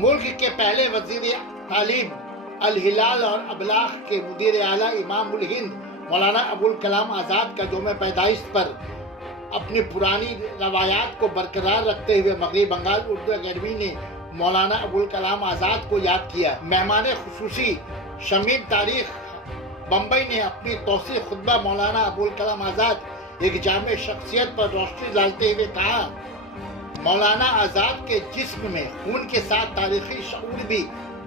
ملک کے پہلے وزیر تعلیم الہلال اور ابلاغ کے مدیر اعلیٰ امام الہند مولانا ابوالکلام آزاد کا یوم پیدائش پر اپنی پرانی روایات کو برقرار رکھتے ہوئے مغربی بنگال اردو اکیڈمی نے مولانا ابوالکلام آزاد کو یاد کیا۔ مہمان خصوصی شمیم تاریخ بمبئی نے اپنی توسیع خطبہ مولانا ابوالکلام آزاد ایک جامع شخصیت پر روشنی ڈالتے ہوئے کہا، مولانا آزاد کے جسم میں خون کے ساتھ تاریخی شعور بھی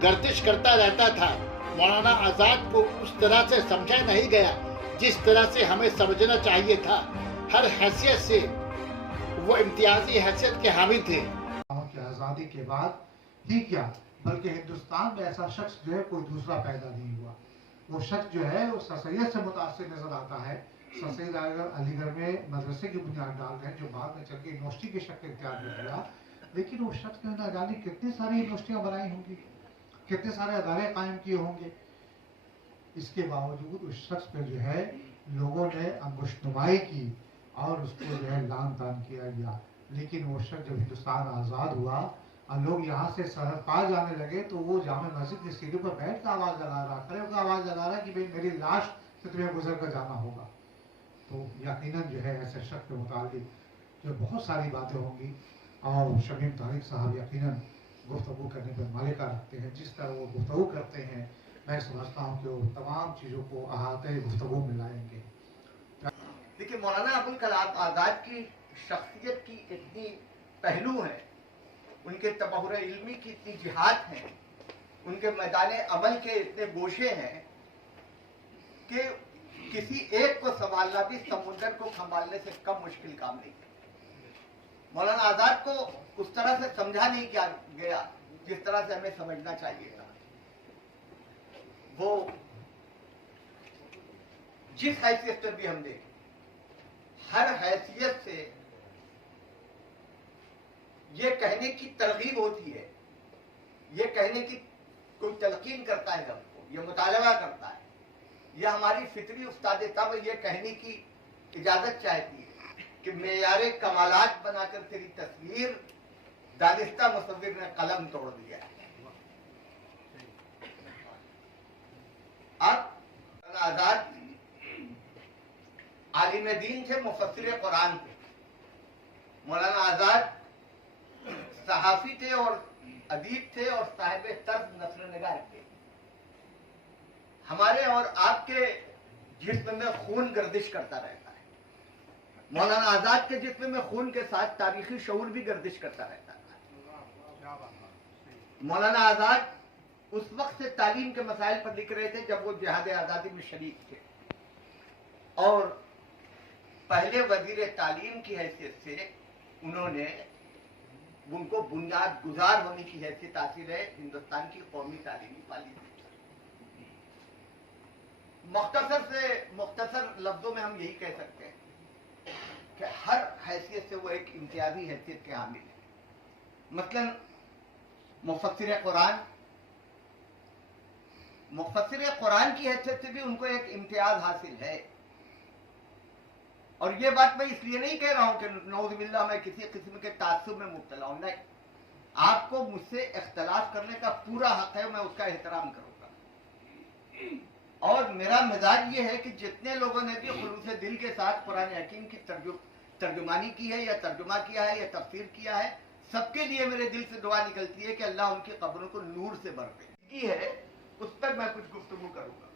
گردش کرتا رہتا تھا۔ مولانا آزاد کو اس طرح سے سمجھا نہیں گیا جس طرح سے ہمیں سمجھنا چاہیے تھا۔ ہر حیثیت سے وہ امتیازی حیثیت کے حامل تھے۔ آزادی کے بعد ہی کیا بلکہ ہندوستان میں ایسا شخص جو ہے کوئی دوسرا پیدا نہیں ہوا۔ وہ شخص جو ہے وہ سر سید سے متاثر نظر آتا ہے۔ سر سید علی گڑھ میں مدرسے کی بنیاد ڈال رہے ہیں جو بعد میں چل کے یونیورسٹی کی شکل اختیار میں کیا، لیکن وہ شخص نے نہ جانے کتنی ساری یونیورسٹیاں بنائی ہوں گی، کتنے سارے ادارے قائم کیے ہوں گے۔ اس کے باوجود اس شخص پہ جو ہے لوگوں نے انگشت نمائی کی اور اس کو جو ہے لعن طعن کیا گیا، لیکن وہ شخص جب ہندوستان آزاد ہوا اور لوگ یہاں سے سرحد پار جانے لگے تو وہ جامع مسجد کی سیڑھیوں پر بیٹھ کر آواز لگا رہا، کھڑے ہو کر آواز لگا رہا کہ بھئی میری لاش سے تمہیں گزر کر جانا ہوگا۔ تو یقیناً جو ہے ایسے شخص کے متعلق جو بہت ساری باتیں ہوں گی اور شمیم تاریخ صاحب یقیناً گفتگو کرنے پر مالکہ رکھتے ہیں۔ جس طرح وہ گفتگو کرتے ہیں میں سمجھتا ہوں کہ وہ تمام چیزوں کو احاطے گفتگو میں لائیں گے۔ دیکھیے مولانا ابوالکلام آزاد کی شخصیت کی اتنی پہلو ہیں، ان کے تبحر علمی کی اتنی جہات ہیں، ان کے میدان عمل کے اتنے گوشے ہیں کہ کسی ایک کو سنبھالنا بھی سمندر کو سنبھالنے سے کم مشکل کام نہیں ہے۔ مولانا آزاد کو اس طرح سے سمجھا نہیں کیا گیا جس طرح سے ہمیں سمجھنا چاہیے تھا۔ وہ جس حیثیت سے بھی ہم دیکھیں، ہر حیثیت سے یہ کہنے کی ترغیب ہوتی ہے، یہ کہنے کی کوئی تلقین کرتا ہے ہم کو، یہ مطالبہ کرتا ہے، یہ ہماری فطری استاد طب یہ کہنے کی اجازت چاہتی ہے کہ معیار کمالات بنا کر تیری تصویر دانستہ مصور نے قلم توڑ دیا ہے۔ اب آزاد عالم دین تھے، مفسر قرآن تھے۔ مولانا آزاد صحافی تھے اور ادیب تھے اور صاحب طرز نثر نگار تھے۔ ہمارے اور آپ کے جسم میں خون گردش کرتا رہتا ہے، مولانا آزاد کے جسم میں خون کے ساتھ تاریخی شعور بھی گردش کرتا رہتا ہے۔ مولانا آزاد اس وقت سے تعلیم کے مسائل پر لکھ رہے تھے جب وہ جہاد آزادی میں شریک تھے، اور پہلے وزیر تعلیم کی حیثیت سے انہوں نے ان کو بنیاد گزار ہونے کی حیثیت حاصل ہے ہندوستان کی قومی تعلیمی پالیسی۔ مختصر لفظوں میں ہم یہی کہہ سکتے ہیں کہ ہر حیثیت سے وہ ایک امتیازی حیثیت کے حامل ہے۔ مثلا مفسر قرآن کی حیثیت سے بھی ان کو ایک امتیاز حاصل ہے، اور یہ بات میں اس لیے نہیں کہہ رہا ہوں کہ نعوذ باللہ میں کسی قسم کے تعصب میں مبتلا ہوں، نہیں، آپ کو مجھ سے اختلاف کرنے کا پورا حق ہے، میں اس کا احترام کروں گا، اور میرا مزاج یہ ہے کہ جتنے لوگوں نے بھی خلوص دل کے ساتھ قرآن حکیم کی ترجمانی کی ہے یا ترجمہ کیا ہے یا تفسیر کیا ہے، سب کے لیے میرے دل سے دعا نکلتی ہے کہ اللہ ان کی قبروں کو نور سے بھر دے۔ یہ ہے اس پر میں کچھ گفتگو کروں گا۔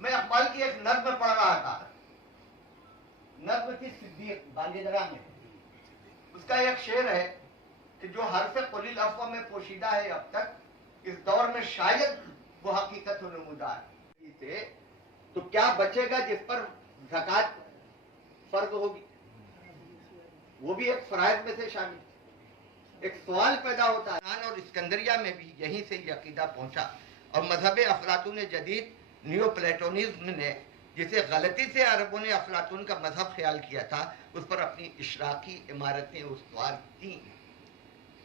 میں اقبال کی ایک نظم پڑھ رہا تھا، نظم کی صدیق بانگیدرا میں، اس کا ایک شعر ہے کہ جو حرف قل العفو میں پوشیدہ ہے اب تک، اس دور میں شاید وہ حقیقت و نمودار تھے، تو کیا بچے گا جس پر زکوٰۃ فرض ہوگی؟ وہ بھی ایک فرائض میں سے شامل۔ ایک سوال پیدا ہوتا ہے، اور اسکندریہ میں بھی یہیں سے یہ عقیدہ پہنچا، اور مذہب افلاطون جدید نیو پلیٹونزم نے جسے غلطی سے عربوں نے افلاطون کا مذہب خیال کیا تھا، اس پر اپنی اشراقی عمارتیں استوار تھیں۔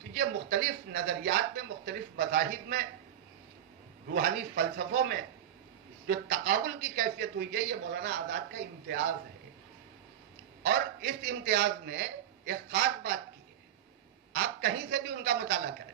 تو یہ مختلف نظریات میں، مختلف مذاہب میں، روحانی فلسفوں میں جو تقابل کی کیفیت ہوئی ہے، یہ مولانا آزاد کا امتیاز ہے، اور اس امتیاز میں ایک خاص بات کی ہے، آپ کہیں سے بھی ان کا مطالعہ کریں،